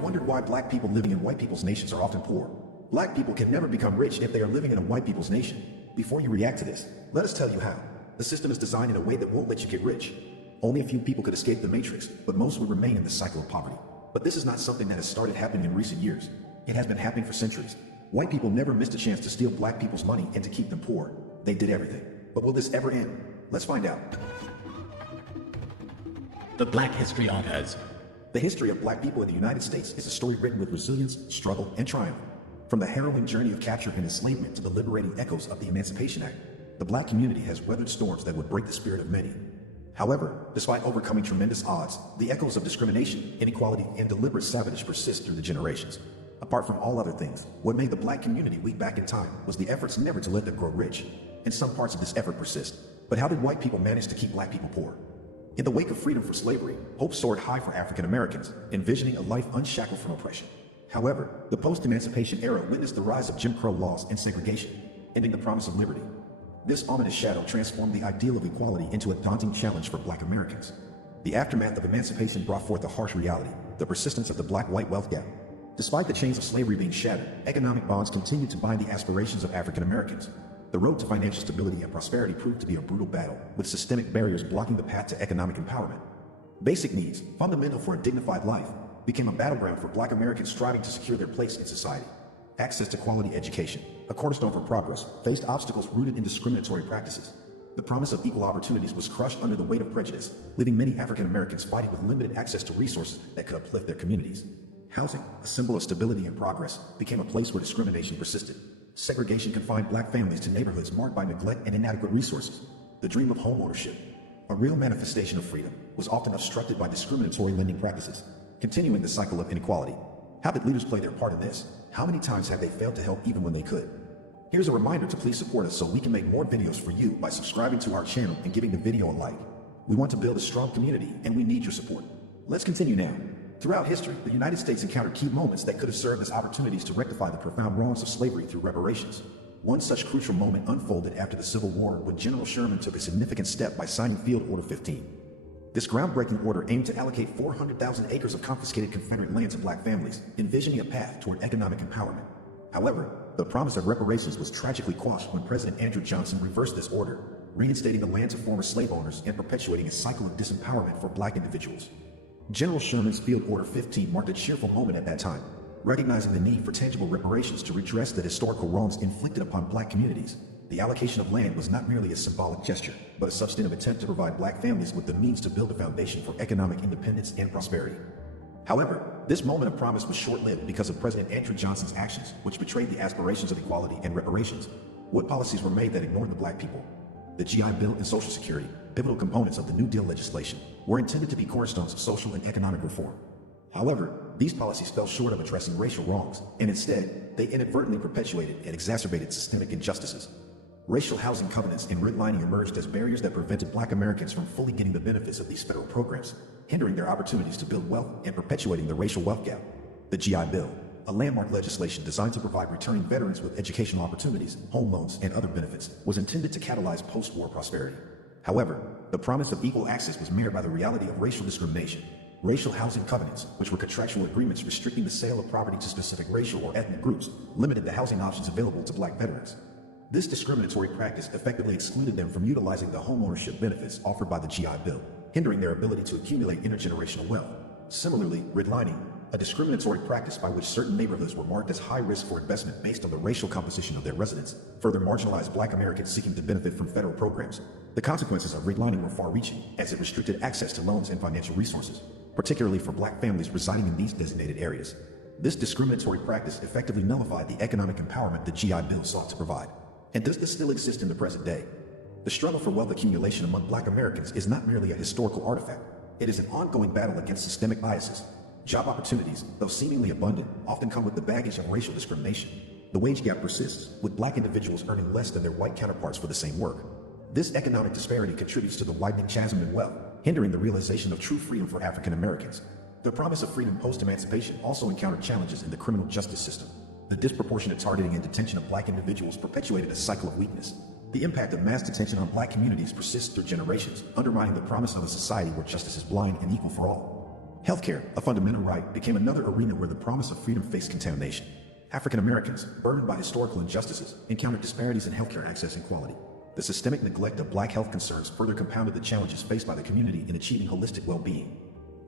wondered why black people living in white people's nations are often poor? Black people can never become rich if they are living in a white people's nation. Before you react to this, let us tell you how. The system is designed in a way that won't let you get rich. Only a few people could escape the matrix, but most would remain in the cycle of poverty. But this is not something that has started happening in recent years. It has been happening for centuries. White people never missed a chance to steal black people's money and to keep them poor. They did everything. But will this ever end? Let's find out. The Black History Archives. The history of black people in the United States is a story written with resilience, struggle, and triumph. From the harrowing journey of capture and enslavement to the liberating echoes of the Emancipation Act, the black community has weathered storms that would break the spirit of many. However, despite overcoming tremendous odds, the echoes of discrimination, inequality, and deliberate savagery persist through the generations. Apart from all other things, what made the black community weak back in time was the efforts never to let them grow rich. And some parts of this effort persist. But how did white people manage to keep black people poor? In the wake of freedom from slavery, hope soared high for African Americans, envisioning a life unshackled from oppression. However, the post-emancipation era witnessed the rise of Jim Crow laws and segregation, ending the promise of liberty. This ominous shadow transformed the ideal of equality into a daunting challenge for black Americans. The aftermath of emancipation brought forth a harsh reality, the persistence of the black-white wealth gap. Despite the chains of slavery being shattered, economic bonds continued to bind the aspirations of African Americans. The road to financial stability and prosperity proved to be a brutal battle, with systemic barriers blocking the path to economic empowerment. Basic needs, fundamental for a dignified life, became a battleground for black Americans striving to secure their place in society. Access to quality education, a cornerstone for progress, faced obstacles rooted in discriminatory practices. The promise of equal opportunities was crushed under the weight of prejudice, leaving many African Americans fighting with limited access to resources that could uplift their communities. Housing, a symbol of stability and progress, became a place where discrimination persisted. Segregation confined black families to neighborhoods marked by neglect and inadequate resources. The dream of homeownership, a real manifestation of freedom, was often obstructed by discriminatory lending practices, continuing the cycle of inequality. How did leaders play their part in this? How many times have they failed to help even when they could? Here's a reminder to please support us so we can make more videos for you by subscribing to our channel and giving the video a like. We want to build a strong community and we need your support. Let's continue now. Throughout history, the United States encountered key moments that could have served as opportunities to rectify the profound wrongs of slavery through reparations. One such crucial moment unfolded after the Civil War when General Sherman took a significant step by signing Field Order 15. This groundbreaking order aimed to allocate 400,000 acres of confiscated Confederate land to black families, envisioning a path toward economic empowerment. However, the promise of reparations was tragically quashed when President Andrew Johnson reversed this order, reinstating the land to former slave owners and perpetuating a cycle of disempowerment for black individuals. General Sherman's Field Order 15 marked a cheerful moment at that time, recognizing the need for tangible reparations to redress the historical wrongs inflicted upon black communities. The allocation of land was not merely a symbolic gesture, but a substantive attempt to provide black families with the means to build a foundation for economic independence and prosperity. However, this moment of promise was short-lived because of President Andrew Johnson's actions, which betrayed the aspirations of equality and reparations. What policies were made that ignored the black people? The GI Bill and Social Security, pivotal components of the New Deal legislation, were intended to be cornerstones of social and economic reform. However, these policies fell short of addressing racial wrongs, and instead, they inadvertently perpetuated and exacerbated systemic injustices. Racial housing covenants and redlining emerged as barriers that prevented black Americans from fully getting the benefits of these federal programs, hindering their opportunities to build wealth and perpetuating the racial wealth gap. The GI Bill, a landmark legislation designed to provide returning veterans with educational opportunities, home loans, and other benefits, was intended to catalyze post-war prosperity. However, the promise of equal access was marred by the reality of racial discrimination. Racial housing covenants, which were contractual agreements restricting the sale of property to specific racial or ethnic groups, limited the housing options available to black veterans. This discriminatory practice effectively excluded them from utilizing the homeownership benefits offered by the GI Bill, hindering their ability to accumulate intergenerational wealth. Similarly, redlining, a discriminatory practice by which certain neighborhoods were marked as high risk for investment based on the racial composition of their residents, further marginalized black Americans seeking to benefit from federal programs. The consequences of redlining were far-reaching, as it restricted access to loans and financial resources, particularly for black families residing in these designated areas. This discriminatory practice effectively nullified the economic empowerment the GI Bill sought to provide. And does this still exist in the present day? The struggle for wealth accumulation among black Americans is not merely a historical artifact. It is an ongoing battle against systemic biases. Job opportunities, though seemingly abundant, often come with the baggage of racial discrimination. The wage gap persists, with black individuals earning less than their white counterparts for the same work. This economic disparity contributes to the widening chasm in wealth, hindering the realization of true freedom for African Americans. The promise of freedom post-emancipation also encountered challenges in the criminal justice system. The disproportionate targeting and detention of black individuals perpetuated a cycle of weakness. The impact of mass detention on black communities persists through generations, undermining the promise of a society where justice is blind and equal for all. Healthcare, a fundamental right, became another arena where the promise of freedom faced contamination. African Americans, burdened by historical injustices, encountered disparities in healthcare access and quality. The systemic neglect of black health concerns further compounded the challenges faced by the community in achieving holistic well-being.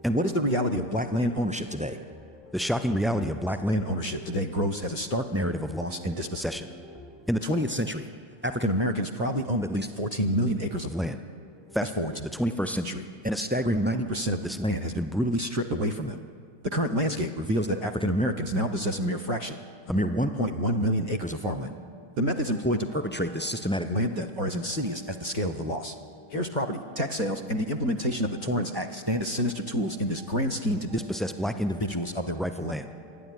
And what is the reality of black land ownership today? The shocking reality of black land ownership today grows as a stark narrative of loss and dispossession. In the 20th century, African Americans proudly owned at least 14 million acres of land. Fast forward to the 21st century, and a staggering 90% of this land has been brutally stripped away from them. The current landscape reveals that African Americans now possess a mere fraction, a mere 1.1 million acres of farmland. The methods employed to perpetrate this systematic land theft are as insidious as the scale of the loss. Heirs property, tax sales, and the implementation of the Torrance Act stand as sinister tools in this grand scheme to dispossess black individuals of their rightful land.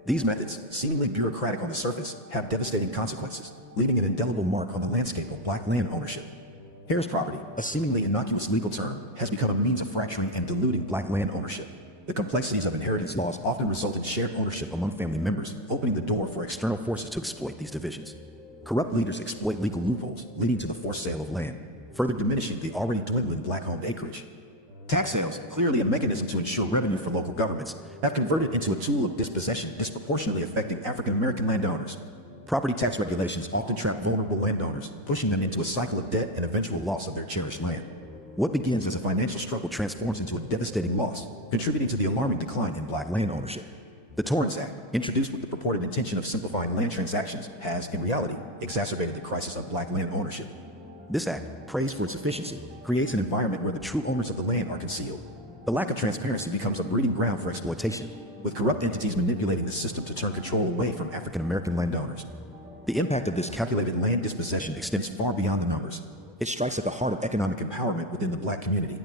These methods, seemingly bureaucratic on the surface, have devastating consequences, leaving an indelible mark on the landscape of black land ownership. Heirs property, a seemingly innocuous legal term, has become a means of fracturing and diluting black land ownership. The complexities of inheritance laws often result in shared ownership among family members, opening the door for external forces to exploit these divisions. Corrupt leaders exploit legal loopholes, leading to the forced sale of land, further diminishing the already dwindling black-owned acreage. Tax sales, clearly a mechanism to ensure revenue for local governments, have converted into a tool of dispossession disproportionately affecting African American landowners. Property tax regulations often trap vulnerable landowners, pushing them into a cycle of debt and eventual loss of their cherished land. What begins as a financial struggle transforms into a devastating loss, contributing to the alarming decline in black land ownership. The Torrance Act, introduced with the purported intention of simplifying land transactions, has, in reality, exacerbated the crisis of black land ownership. This act, praised for its efficiency, creates an environment where the true owners of the land are concealed. The lack of transparency becomes a breeding ground for exploitation, with corrupt entities manipulating the system to turn control away from African American landowners. The impact of this calculated land dispossession extends far beyond the numbers. It strikes at the heart of economic empowerment within the black community.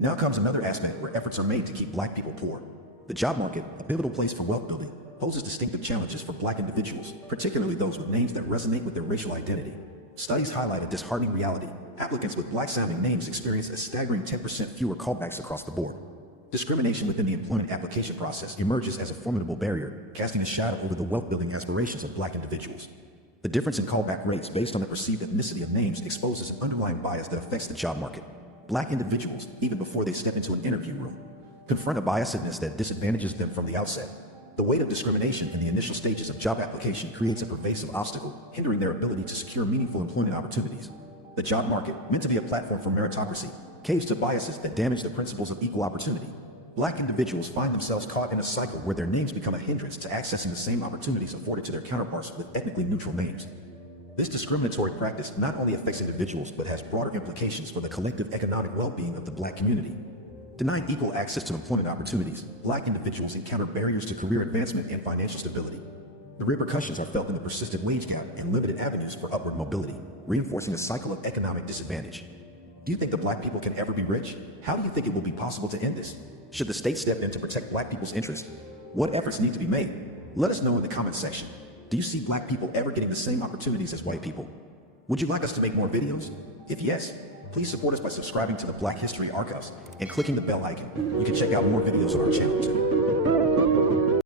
Now comes another aspect where efforts are made to keep black people poor. The job market, a pivotal place for wealth building, poses distinctive challenges for black individuals, particularly those with names that resonate with their racial identity. Studies highlight a disheartening reality. Applicants with black-sounding names experience a staggering 10% fewer callbacks across the board. Discrimination within the employment application process emerges as a formidable barrier, casting a shadow over the wealth-building aspirations of black individuals. The difference in callback rates based on the perceived ethnicity of names exposes an underlying bias that affects the job market. Black individuals, even before they step into an interview room, confront a biasedness that disadvantages them from the outset. The weight of discrimination in the initial stages of job application creates a pervasive obstacle, hindering their ability to secure meaningful employment opportunities. The job market, meant to be a platform for meritocracy, caves to biases that damage the principles of equal opportunity. Black individuals find themselves caught in a cycle where their names become a hindrance to accessing the same opportunities afforded to their counterparts with ethnically neutral names. This discriminatory practice not only affects individuals but has broader implications for the collective economic well-being of the black community. Denying equal access to employment opportunities, black individuals encounter barriers to career advancement and financial stability. The repercussions are felt in the persistent wage gap and limited avenues for upward mobility, reinforcing a cycle of economic disadvantage. Do you think the black people can ever be rich? How do you think it will be possible to end this? Should the state step in to protect black people's interests? What efforts need to be made? Let us know in the comments section. Do you see black people ever getting the same opportunities as white people? Would you like us to make more videos? If yes, please support us by subscribing to the Black History Archives and clicking the bell icon. You can check out more videos on our channel too.